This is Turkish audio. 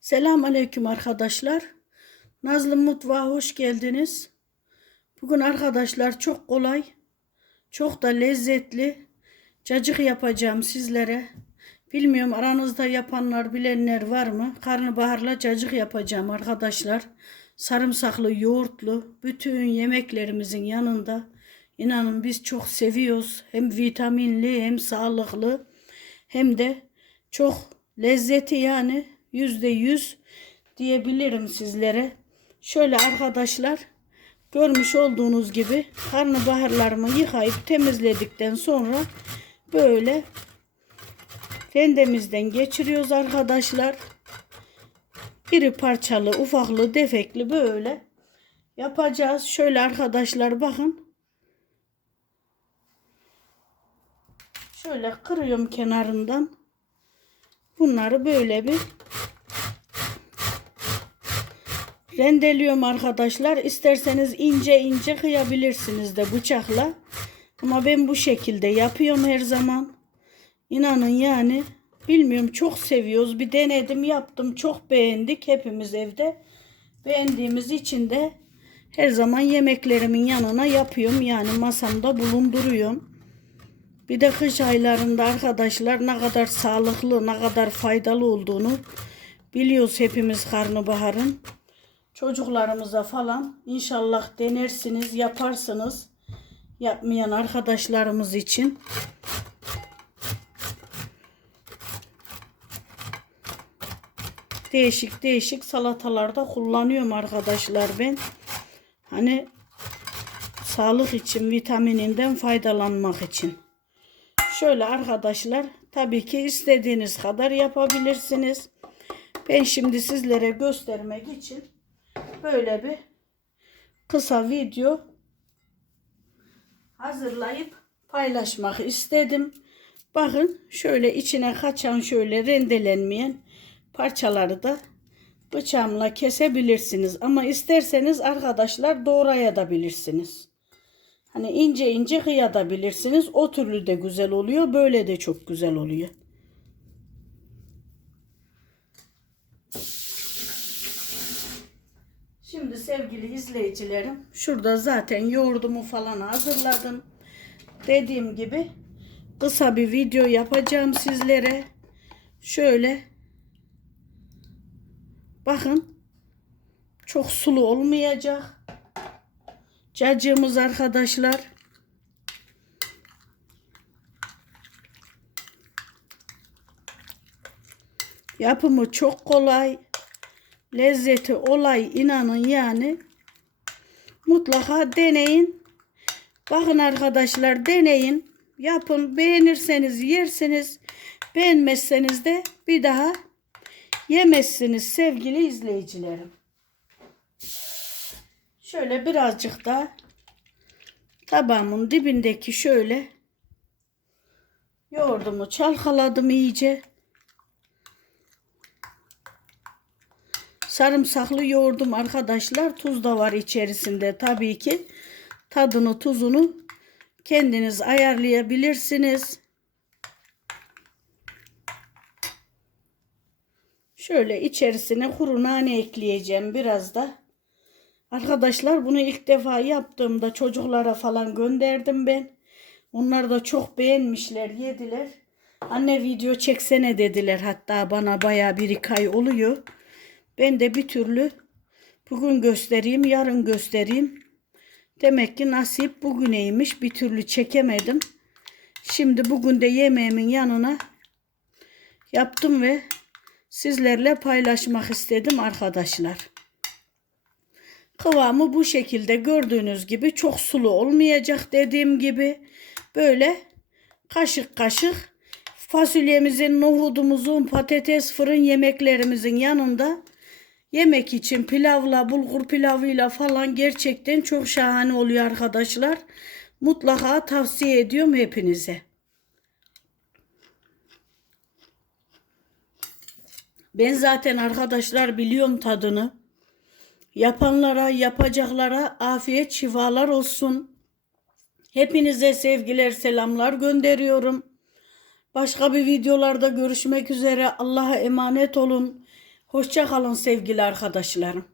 Selam aleyküm arkadaşlar. Nazlı Mutfağa hoş geldiniz. Bugün arkadaşlar çok kolay, çok da lezzetli cacık yapacağım sizlere. Bilmiyorum aranızda yapanlar bilenler var mı? Karnabaharla cacık yapacağım arkadaşlar. Sarımsaklı, yoğurtlu bütün yemeklerimizin yanında. İnanın biz çok seviyoruz. Hem vitaminli hem sağlıklı hem de çok lezzeti yani yüzde yüz diyebilirim sizlere. Şöyle arkadaşlar görmüş olduğunuz gibi karnabaharlarımı yıkayıp temizledikten sonra böyle rendemizden geçiriyoruz arkadaşlar. İri parçalı, ufaklı, defekli böyle yapacağız. Şöyle arkadaşlar bakın. Şöyle kırıyorum kenarından. Bunları böyle bir rendeliyorum arkadaşlar. İsterseniz ince ince kıyabilirsiniz de bıçakla. Ama ben bu şekilde yapıyorum her zaman. İnanın yani bilmiyorum çok seviyoruz. Bir denedim yaptım çok beğendik hepimiz evde. Beğendiğimiz için de her zaman yemeklerimin yanına yapıyorum. Yani masamda bulunduruyorum. Bir de kış aylarında arkadaşlar ne kadar sağlıklı, ne kadar faydalı olduğunu biliyoruz hepimiz karnabaharın. Çocuklarımıza falan inşallah denersiniz, yaparsınız. Yapmayan arkadaşlarımız için. Değişik değişik salatalarda kullanıyorum arkadaşlar ben. Hani sağlık için, vitamininden faydalanmak için. Şöyle arkadaşlar tabii ki istediğiniz kadar yapabilirsiniz. Ben şimdi sizlere göstermek için böyle bir kısa video hazırlayıp paylaşmak istedim. Bakın şöyle içine kaçan şöyle rendelenmeyen parçaları da bıçağımla kesebilirsiniz. Ama isterseniz arkadaşlar doğrayabilirsiniz. Hani ince ince kıyabilirsiniz. O türlü de güzel oluyor. Böyle de çok güzel oluyor. Şimdi sevgili izleyicilerim şurada zaten yoğurdumu falan hazırladım. Dediğim gibi kısa bir video yapacağım sizlere. Şöyle bakın çok sulu olmayacak. Cacığımız arkadaşlar. Yapımı çok kolay. Lezzeti olay inanın yani. Mutlaka deneyin. Bakın arkadaşlar deneyin. Yapın beğenirseniz yersiniz. Beğenmezseniz de bir daha yemezsiniz sevgili izleyicilerim. Şöyle birazcık da tabağımın dibindeki şöyle yoğurdumu çalkaladım iyice. Sarımsaklı yoğurdum arkadaşlar. Tuz da var içerisinde tabii ki. Tadını tuzunu kendiniz ayarlayabilirsiniz. Şöyle içerisine kuru nane ekleyeceğim biraz da. Arkadaşlar bunu ilk defa yaptığımda çocuklara falan gönderdim ben. Onlar da çok beğenmişler, yediler. Anne video çeksene dediler hatta bana baya bir iki ay oluyor. Ben de bir türlü bugün göstereyim, yarın göstereyim. Demek ki nasip bugüneymiş. Bir türlü çekemedim. Şimdi bugün de yemeğimin yanına yaptım ve sizlerle paylaşmak istedim arkadaşlar. Kıvamı bu şekilde gördüğünüz gibi çok sulu olmayacak dediğim gibi böyle kaşık kaşık fasulyemizin, nohudumuzun, patates fırın yemeklerimizin yanında yemek için pilavla, bulgur pilavıyla falan gerçekten çok şahane oluyor arkadaşlar. Mutlaka tavsiye ediyorum hepinize. Ben zaten arkadaşlar biliyorum tadını. Yapanlara, yapacaklara afiyet şifalar olsun. Hepinize sevgiler, selamlar gönderiyorum. Başka bir videolarda görüşmek üzere. Allah'a emanet olun. Hoşça kalın sevgili arkadaşlarım.